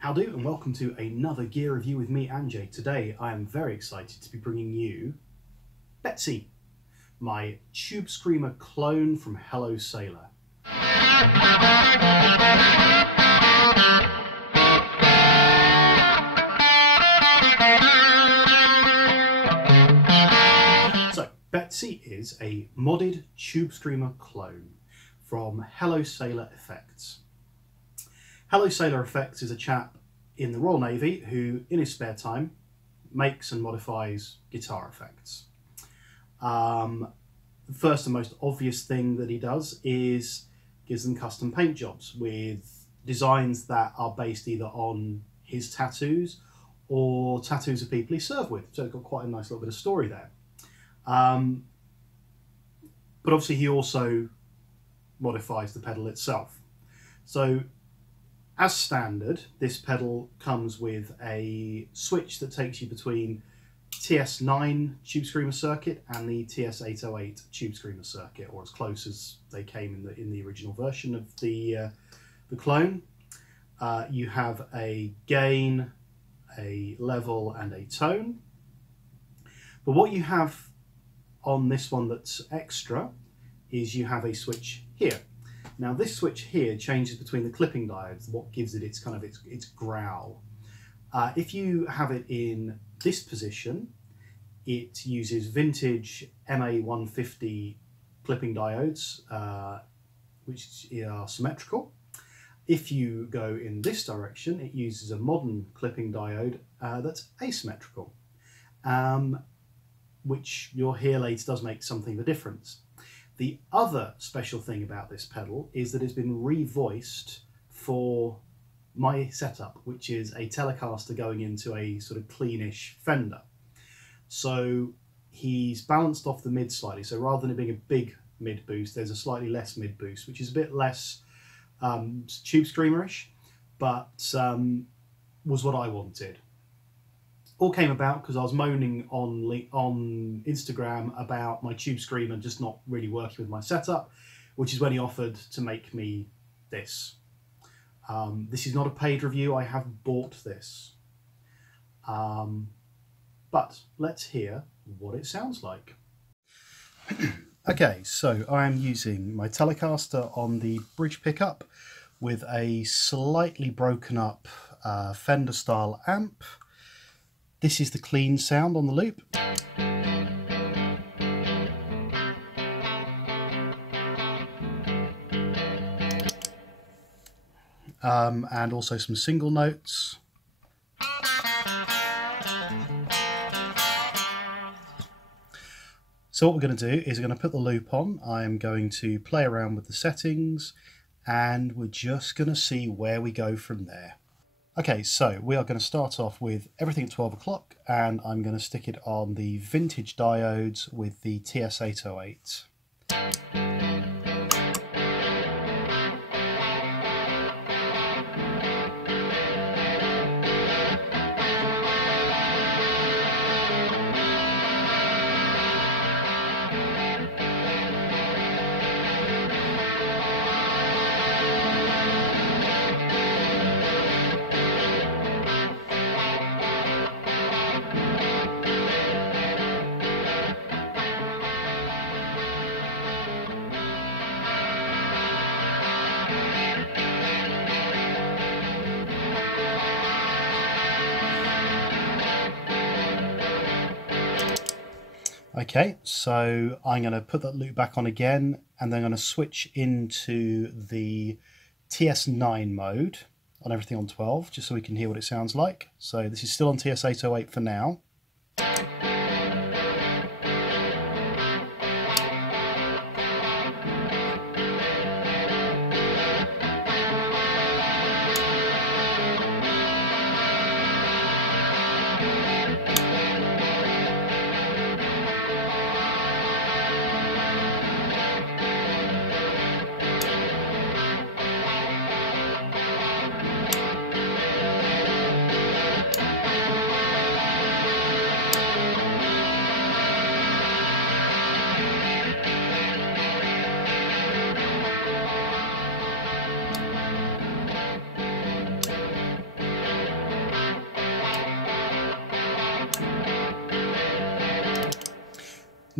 How do, and welcome to another gear review with me, Anjay. Today I am very excited to be bringing you Betsy, my Tube Screamer clone from Hello Sailor. So Betsy is a modded Tube Screamer clone from Hello Sailor Effects. Hello Sailor Effects is a chap in the Royal Navy who, in his spare time, makes and modifies guitar effects. The first and most obvious thing that he does is gives them custom paint jobs with designs that are based either on his tattoos or tattoos of people he served with. So it's got quite a nice little bit of story there. But obviously he also modifies the pedal itself. So as standard, this pedal comes with a switch that takes you between TS9 Tube Screamer circuit and the TS808 Tube Screamer circuit, or as close as they came in the original version of the clone. You have a gain, a level, and a tone. But what you have on this one that's extra is you have a switch here. Now this switch here changes between the clipping diodes, what gives it its growl. If you have it in this position, it uses vintage MA150 clipping diodes, which are symmetrical. If you go in this direction, it uses a modern clipping diode that's asymmetrical, which you'll hear later does make something of a difference. The other special thing about this pedal is that it's been revoiced for my setup, which is a Telecaster going into a sort of cleanish Fender. So he's balanced off the mid slightly. So rather than it being a big mid boost, there's a slightly less mid boost, which is a bit less Tube Screamerish, but was what I wanted. All came about because I was moaning on Instagram about my Tube Screamer just not really working with my setup, which is when he offered to make me this. This is not a paid review, I have bought this. But let's hear what it sounds like. Okay, so I am using my Telecaster on the bridge pickup with a slightly broken up Fender style amp. This is the clean sound on the loop. And also some single notes. So what we're going to do is we're going to put the loop on. I'm going to play around with the settings and we're just going to see where we go from there. Okay, so we are going to start off with everything at 12 o'clock and I'm going to stick it on the vintage diodes with the TS808. Okay, so I'm going to put that loop back on again and then I'm going to switch into the TS9 mode on everything on 12 just so we can hear what it sounds like. So this is still on TS808 for now.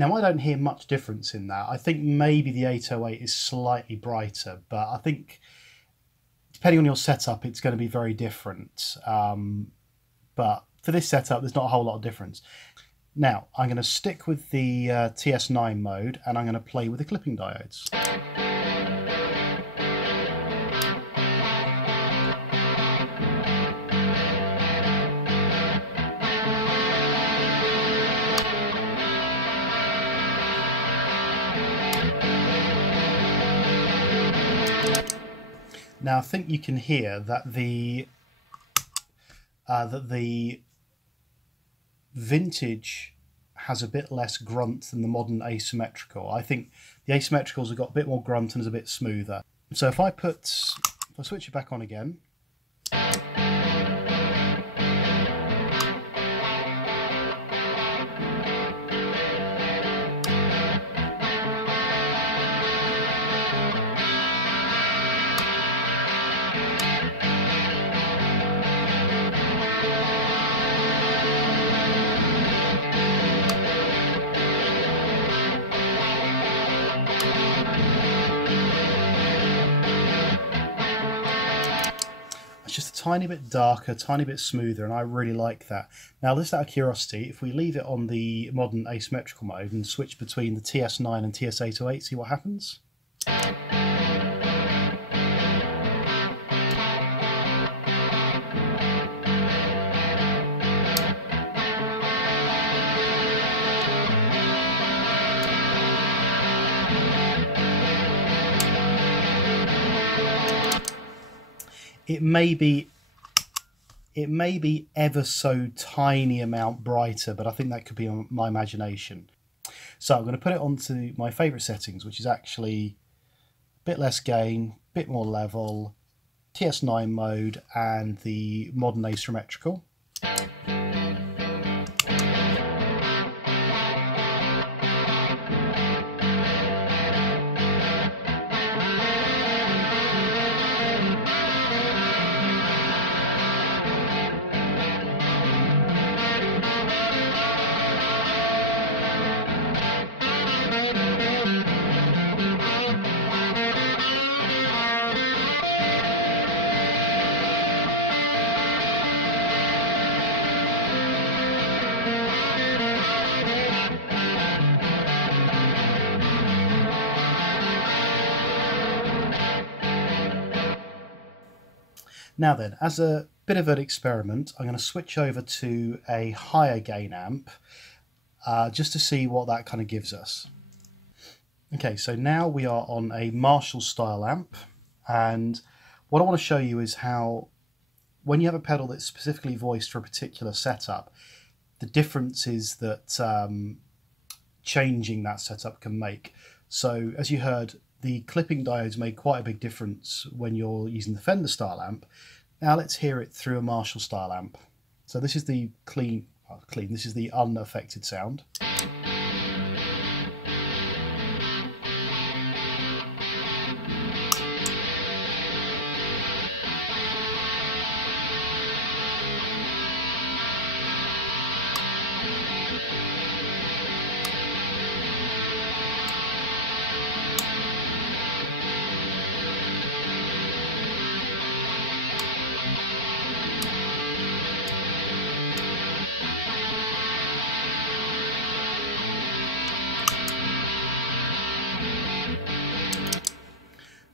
Now, I don't hear much difference in that. I think maybe the 808 is slightly brighter, but I think depending on your setup, it's going to be very different. But for this setup, there's not a whole lot of difference. Now, I'm going to stick with the TS9 mode, and I'm going to play with the clipping diodes. Now, I think you can hear that the vintage has a bit less grunt than the modern asymmetrical. I think the asymmetricals have got a bit more grunt and is a bit smoother. So if I switch it back on again. It's just a tiny bit darker, tiny bit smoother, and I really like that. Now, just out of curiosity, if we leave it on the modern asymmetrical mode and switch between the TS9 and TS808, see what happens? It may be ever so tiny amount brighter, but I think that could be on my imagination. So I'm going to put it onto my favourite settings, which is actually a bit less gain, a bit more level, TS9 mode, and the modern asymmetrical. Now then, as a bit of an experiment, I'm going to switch over to a higher gain amp just to see what that kind of gives us. Okay, so now we are on a Marshall style amp, and what I want to show you is how when you have a pedal that's specifically voiced for a particular setup, the differences that changing that setup can make. So as you heard, the clipping diodes made quite a big difference when you're using the Fender style amp. Now let's hear it through a Marshall style amp. So this is the this is the unaffected sound.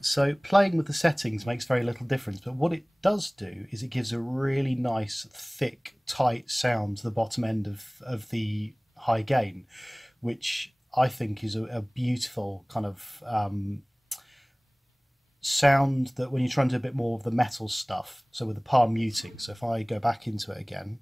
So playing with the settings makes very little difference, but what it does do is it gives a really nice, thick, tight sound to the bottom end of the high gain, which I think is a beautiful kind of sound that when you're trying to do a bit more of the metal stuff, so with the palm muting. So if I go back into it again,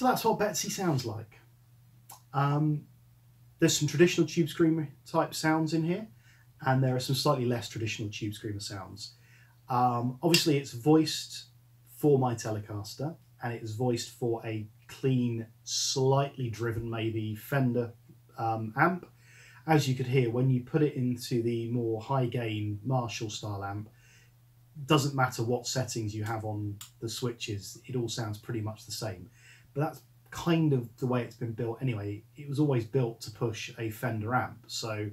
So that's what Betsy sounds like. There's some traditional tube screamer type sounds in here, and there are some slightly less traditional tube screamer sounds. Obviously it's voiced for my Telecaster, and it's voiced for a clean, slightly driven maybe Fender amp. As you could hear, when you put it into the more high gain Marshall style amp, doesn't matter what settings you have on the switches, it all sounds pretty much the same. But that's kind of the way it's been built anyway. It was always built to push a Fender amp, so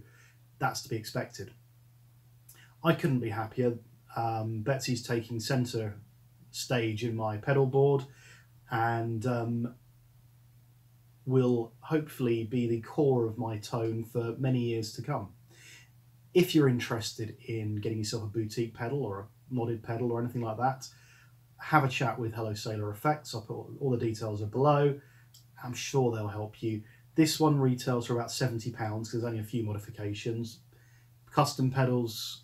that's to be expected. I couldn't be happier. Betsy's taking centre stage in my pedal board, and will hopefully be the core of my tone for many years to come. If you're interested in getting yourself a boutique pedal or a modded pedal or anything like that, have a chat with Hello Sailor Effects. I'll put all the details are below. I'm sure they'll help you. This one retails for about £70 because there's only a few modifications. Custom pedals,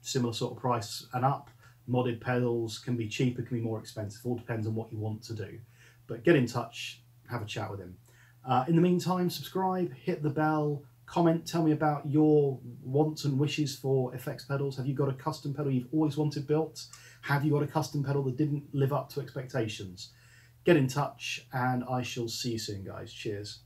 similar sort of price and up. Modded pedals can be cheaper, can be more expensive. All depends on what you want to do. But get in touch, have a chat with him. In the meantime, subscribe, hit the bell, comment, tell me about your wants and wishes for effects pedals. Have you got a custom pedal you've always wanted built? Have you got a custom pedal that didn't live up to expectations? Get in touch, and I shall see you soon, guys. Cheers.